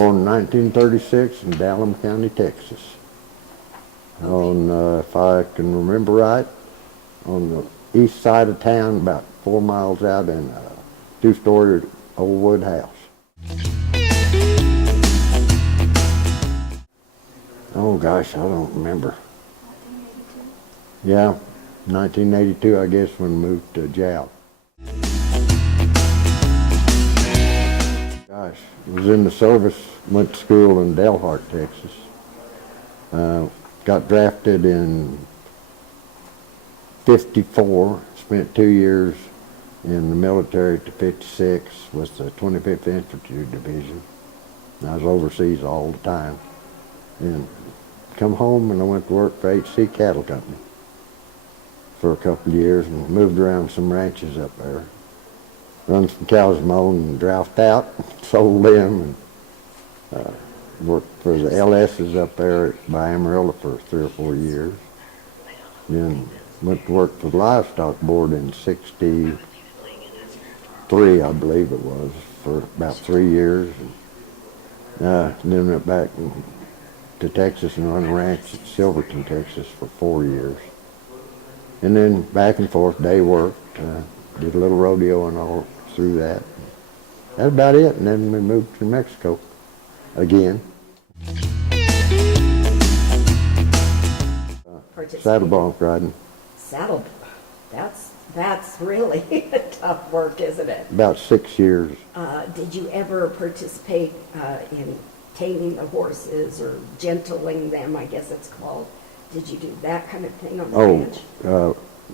Born in 1936 in Dallam County, Texas. On, if I can remember right, on the east side of town, about 4 miles out, in a two-story old wood house. Oh gosh, I don't remember. Yeah, 1982, I guess, when we moved to Jow. Gosh, was in the service, went to school in Delhart, Texas. Got drafted in '54, spent 2 years in the military to '56 with the 25th Infantry Division. I was overseas all the time. And come home and I went to work for HC Cattle Company for a couple of years and moved around some ranches up there. Run some cows mowed and droughed out, sold them, and worked for the LS's up there by Amarillo for 3 or 4 years. Then went to work for the Livestock Board in '63, I believe it was, for about 3 years. And then went back to Texas and run a ranch at Silverton, Texas for 4 years. And then back and forth, day worked, did a little rodeo and all through that. That's about it, and then we moved to New Mexico again. Saddle bronc riding. Saddle, that's really tough work, isn't it? About 6 years. Did you ever participate in taming the horses or gentling them, I guess it's called? Did you do that kind of thing on the ranch?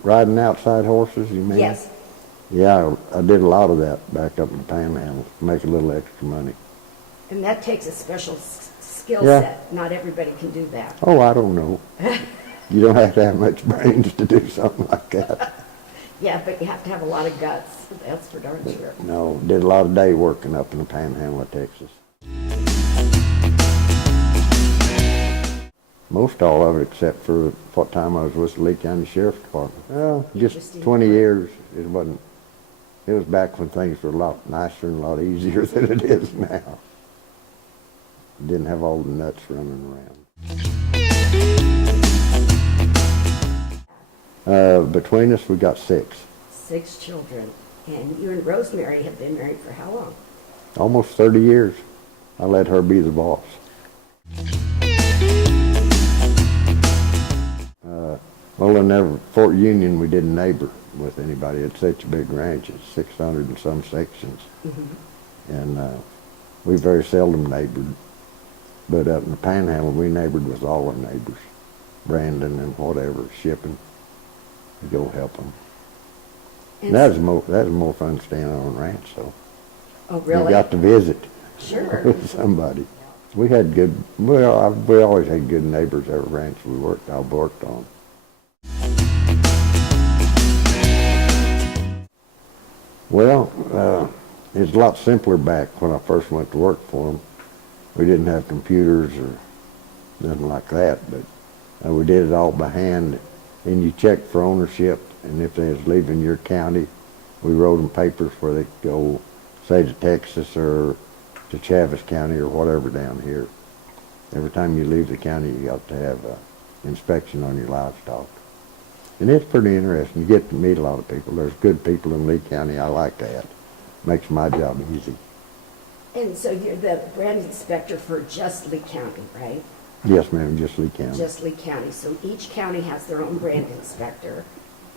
Riding outside horses, you mean? Yes. Yeah, I did a lot of that back up in the Panhandle to make a little extra money. And that takes a special skill Yeah. set. Not everybody can do that. Oh, I don't know. You don't have to have much brains to do something like that. Yeah, but you have to have a lot of guts. That's for darn sure. No, did a lot of day working up in the Panhandle of Texas. Most all of it, except for what time I was with the Lee County Sheriff's Department. Well, just 20 years. It wasn't. It was back when things were a lot nicer and a lot easier than it is now. Didn't have all the nuts running around. Between us, we got 6. 6 children. And you and Rosemary have been married for how long? Almost 30 years. I let her be the boss. Well, in Fort Union, we didn't neighbor with anybody. It's such a big ranch. It's 600 and some sections. Mm-hmm. And we very seldom neighbored. But up in the Panhandle, we neighbored with all our neighbors. Brandon and whatever, shipping. We go help them. And that was more fun staying on a ranch, though. Oh, really? You got to visit. Sure. With somebody. We had good, we always had good neighbors every ranch I worked on. Well, it was a lot simpler back when I first went to work for them. We didn't have computers or nothing like that, but we did it all by hand. And you checked for ownership, and if they was leaving your county, we wrote them papers where they could go, say, to Texas or to Chaves County or whatever down here. Every time you leave the county, you got to have an inspection on your livestock. And it's pretty interesting. You get to meet a lot of people. There's good people in Lee County. I like that. Makes my job easy. And so you're the brand inspector for just Lee County, right? Yes, ma'am, just Lee County. Just Lee County. So each county has their own brand inspector.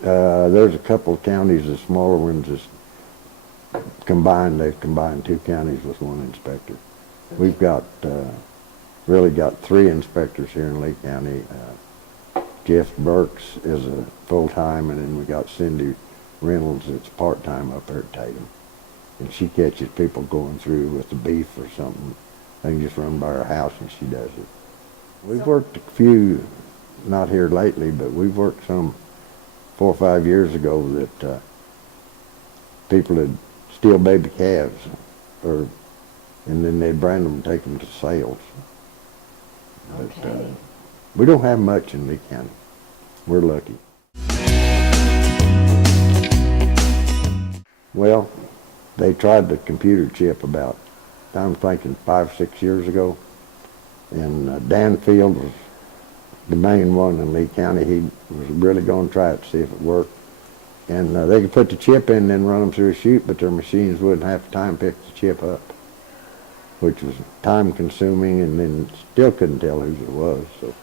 There's a couple of counties, the smaller ones, they've combined 2 counties with 1 inspector. Okay. We've got, really got 3 inspectors here in Lee County. Jeff Burks is a full-time, and then we got Cindy Reynolds that's part-time up there at Tatum. And she catches people going through with the beef or something. They can just run by her house and she does it. We've worked a few, not here lately, but we've worked some 4 or 5 years ago that people would steal baby calves, and then they'd brand them and take them to sales. But Okay. we don't have much in Lee County. We're lucky. Well, they tried the computer chip about I'm thinking 5, 6 years ago. And Danfield was the main one in Lee County. He was really going to try it to see if it worked. And they could put the chip in and then run them through a chute, but their machines wouldn't have time to pick the chip up, which was time consuming, and then still couldn't tell whose it was. So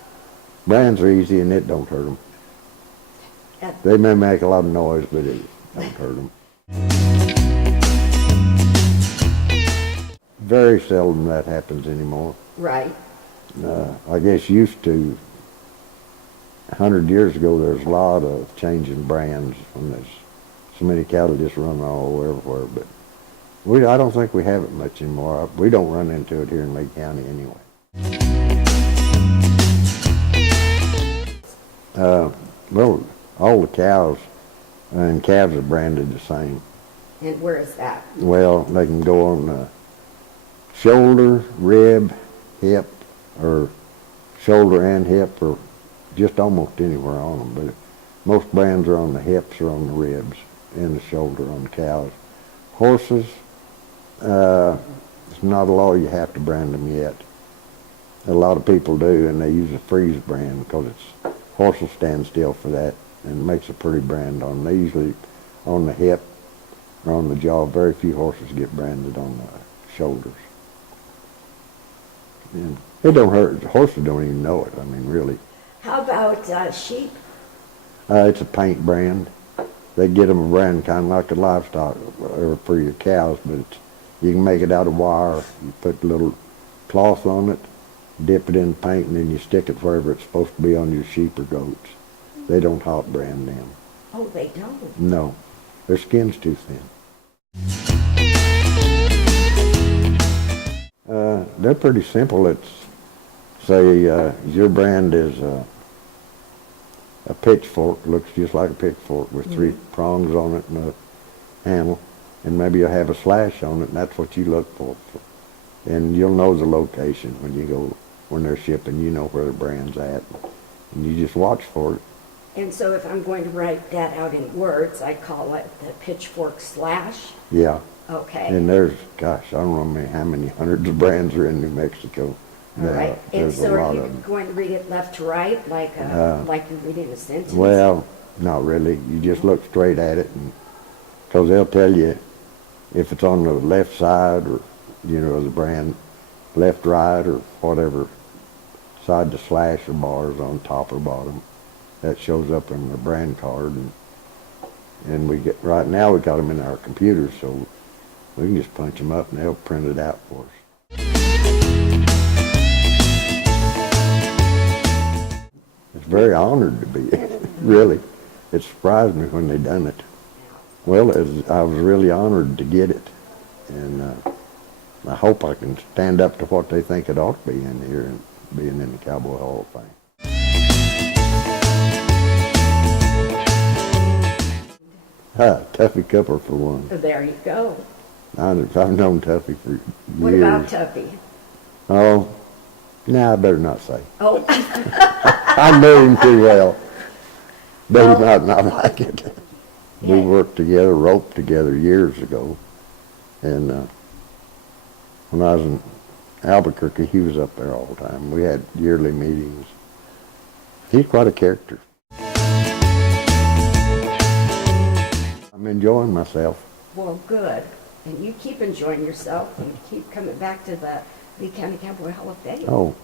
brands are easy and it don't hurt them. They may make a lot of noise, but it don't hurt them. Very seldom that happens anymore. Right. I guess used to, 100 years ago, there's a lot of changing brands when there's so many cattle just run all everywhere. But I don't think we have it much anymore. We don't run into it here in Lee County anyway. Well, all the cows and calves are branded the same. And where is that? Well, they can go on the shoulder, rib, hip, or shoulder and hip, or just almost anywhere on them. But most brands are on the hips or on the ribs and the shoulder on the cows. Horses, it's not a law you have to brand them yet. A lot of people do, and they use a freeze brand because horse will stand still for that, and it makes a pretty brand on them. They usually on the hip or on the jaw. Very few horses get branded on the shoulders. And it don't hurt. Horses don't even know it. I mean, really. How about sheep? It's a paint brand. They get them a brand kind of like a livestock or for your cows, but you can make it out of wire. You put a little cloth on it, dip it in paint, and then you stick it wherever it's supposed to be on your sheep or goats. They don't hot brand them. Oh, they don't? No. Their skin's too thin. They're pretty simple. It's, say, your brand is a pitchfork, looks just like a pitchfork with 3 prongs on it and a handle, and maybe you'll have a slash on it, and that's what you look for. And you'll know the location when you go, when they're shipping, you know where the brand's at, and you just watch for it. And so if I'm going to write that out in words, I call it the pitchfork slash? Yeah. Okay. And there's, gosh, I don't know how many hundreds of brands are in New Mexico. All right. And There's so a are lot you of them. going to read it left to right, like you're reading a sentence? Well, not really. You just look straight at it, because they'll tell you if it's on the left side or, you know, the brand, left, right, or whatever side the slash or bars on top or bottom. That shows up in the brand card, and we get, right now we got them in our computers, so we can just punch them up and they'll print it out for us. It's very honored to be, really. It surprised me when they done it. Well, I was really honored to get it, and I hope I can stand up to what they think it ought to be in here and being in the Cowboy Hall of Fame. Tuffy Cooper for one. There you go. I've known Tuffy for years. What about Tuffy? Oh, no, I better not say. Oh. I knew him too well. But he might not like it. Yeah. We worked together, roped together years ago. And when I was in Albuquerque, he was up there all the time. We had yearly meetings. He's quite a character. I'm enjoying myself. Well, good. And you keep enjoying yourself and keep coming back to the Lee County Cowboy Hall of Fame. Oh.